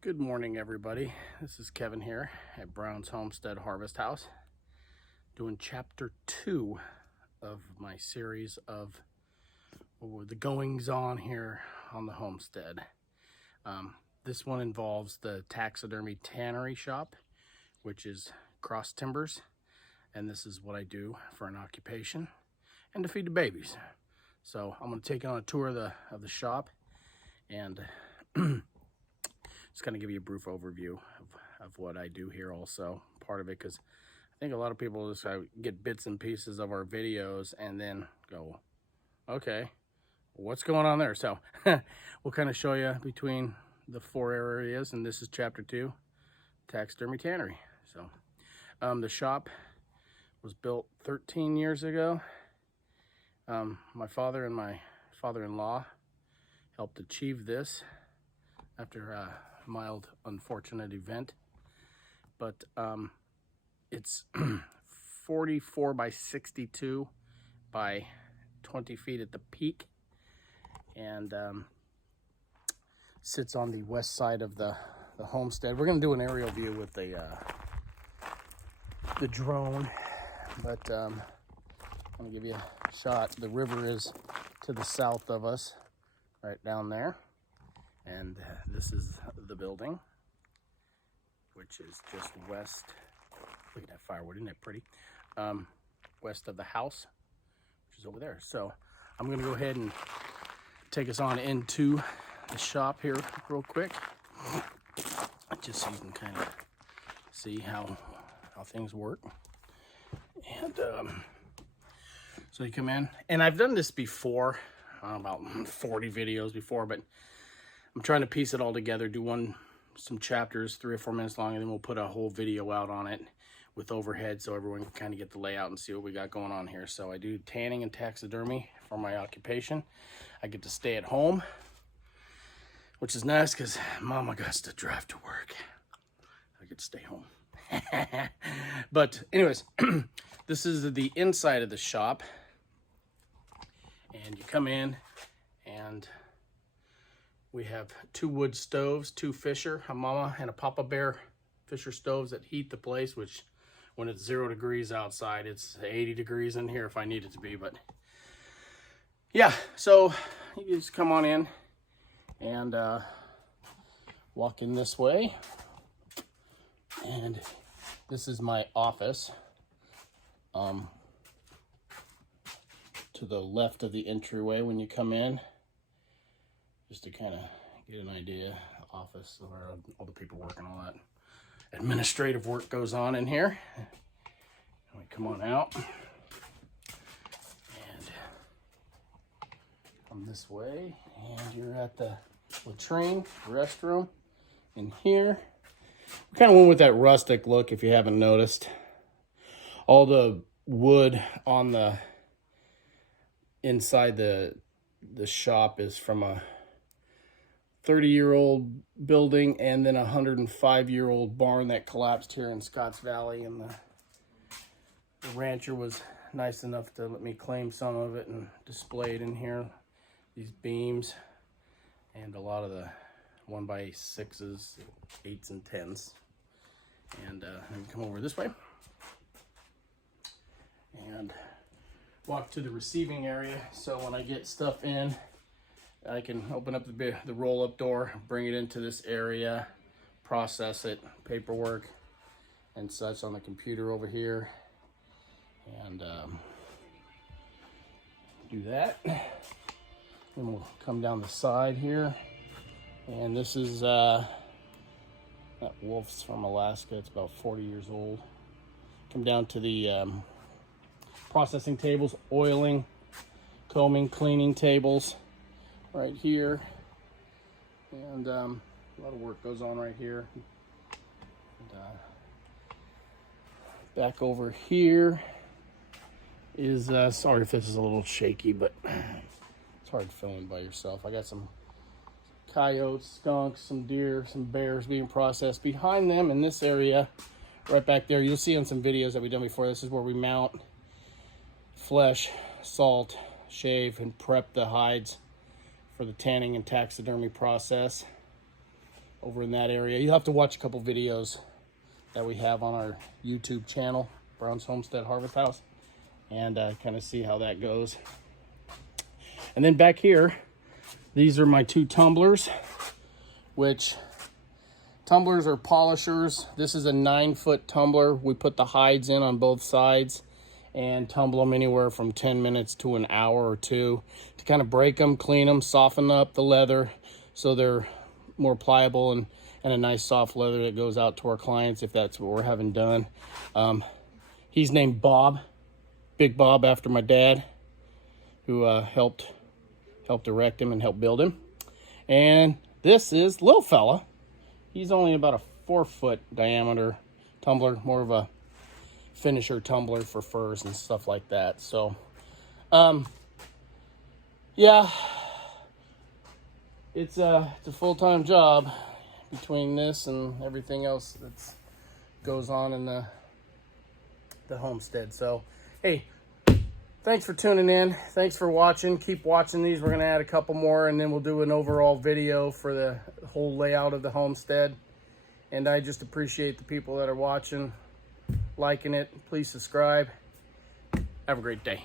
Good morning, everybody. This is Kevin here at Brown's Homestead Harvest House, doing chapter 2 of my series of the goings on here on the homestead. This one involves the taxidermy tannery shop, which is Cross Timbers, and this is what I do for an occupation and to feed the babies. So I'm going to take you on a tour of the shop and just kind of give you a brief overview of what I do here also. Part of it, because I think a lot of people just get bits and pieces of our videos and then go, okay, what's going on there? So we'll kind of show you between the 4 areas, and this is chapter 2, taxidermy tannery. So the shop was built 13 years ago. My father and my father-in-law helped achieve this after a mild unfortunate event, but it's 44 by 62 by 20 feet at the peak, and sits on the west side of the homestead. We're going to do an aerial view with the drone, but I'm going to give you a shot. The river is to the south of us, right down there. And this is the building, which is just west. Look at that firewood, isn't that pretty? West of the house, which is over there. So I'm going to go ahead and take us on into the shop here real quick, just so you can kind of see how things work. And so you come in, and I've done this before, about 40 videos before, but I'm trying to piece it all together, do some chapters, 3 or 4 minutes long, and then we'll put a whole video out on it with overhead so everyone can kind of get the layout and see what we got going on here. So I do tanning and taxidermy for my occupation. I get to stay at home, which is nice because Mama got to drive to work. I get to stay home. But anyways, this is the inside of the shop. And you come in, and we have 2 wood stoves, 2 Fisher, a Mama and a Papa Bear Fisher stoves that heat the place, which when it's 0 degrees outside, it's 80 degrees in here if I need it to be. But yeah, so you just come on in and walk in this way. And this is my office. To the left of the entryway when you come in, just to kind of get an idea. Office where all the paperwork and all that administrative work goes on in here. And we come on out and come this way, and you're at the latrine restroom in here. We kind of went with that rustic look, if you haven't noticed. All the wood on the inside the shop is from a 30-year-old building and then a 105-year-old barn that collapsed here in Scotts Valley, and the rancher was nice enough to let me claim some of it and display it in here. These beams and a lot of the 1x6s, 8s and 10s. And come over this way and walk to the receiving area, so when I get stuff in, I can open up the roll-up door, bring it into this area, process it, paperwork and such on the computer over here, and do that. Then we'll come down the side here, and this is that wolf's from Alaska. It's about 40 years old. Come down to the processing tables, oiling, combing, cleaning tables right here, and a lot of work goes on right here. And, back over here is sorry if this is a little shaky, but it's hard filming by yourself. I got some coyotes, skunks, some deer, some bears being processed behind them in this area right back there. You'll see on some videos that we've done before, this is where we mount flesh, salt, shave, and prep the hides for the tanning and taxidermy process. over in that area. You'll have to watch a couple videos that we have on our YouTube channel, Brown's Homestead Harvest House, and kind of see how that goes. And then back here, these are my 2 tumblers, which tumblers are polishers. This is a 9-foot tumbler. We put the hides in on both sides and tumble them anywhere from 10 minutes to an hour or 2 to kind of break them, clean them, soften up the leather so they're more pliable and a nice soft leather that goes out to our clients if that's what we're having done. He's named Bob, Big Bob, after my dad, who helped erect him and help build him. And this is little fella. He's only about a 4-foot diameter tumbler, more of a finisher tumbler for furs and stuff like that. So yeah, it's a full-time job between this and everything else that goes on in the homestead. So hey, thanks for tuning in. Thanks for watching. Keep watching these. We're going to add a couple more, and then we'll do an overall video for the whole layout of the homestead. And I just appreciate the people that are watching, liking it. Please subscribe. Have a great day.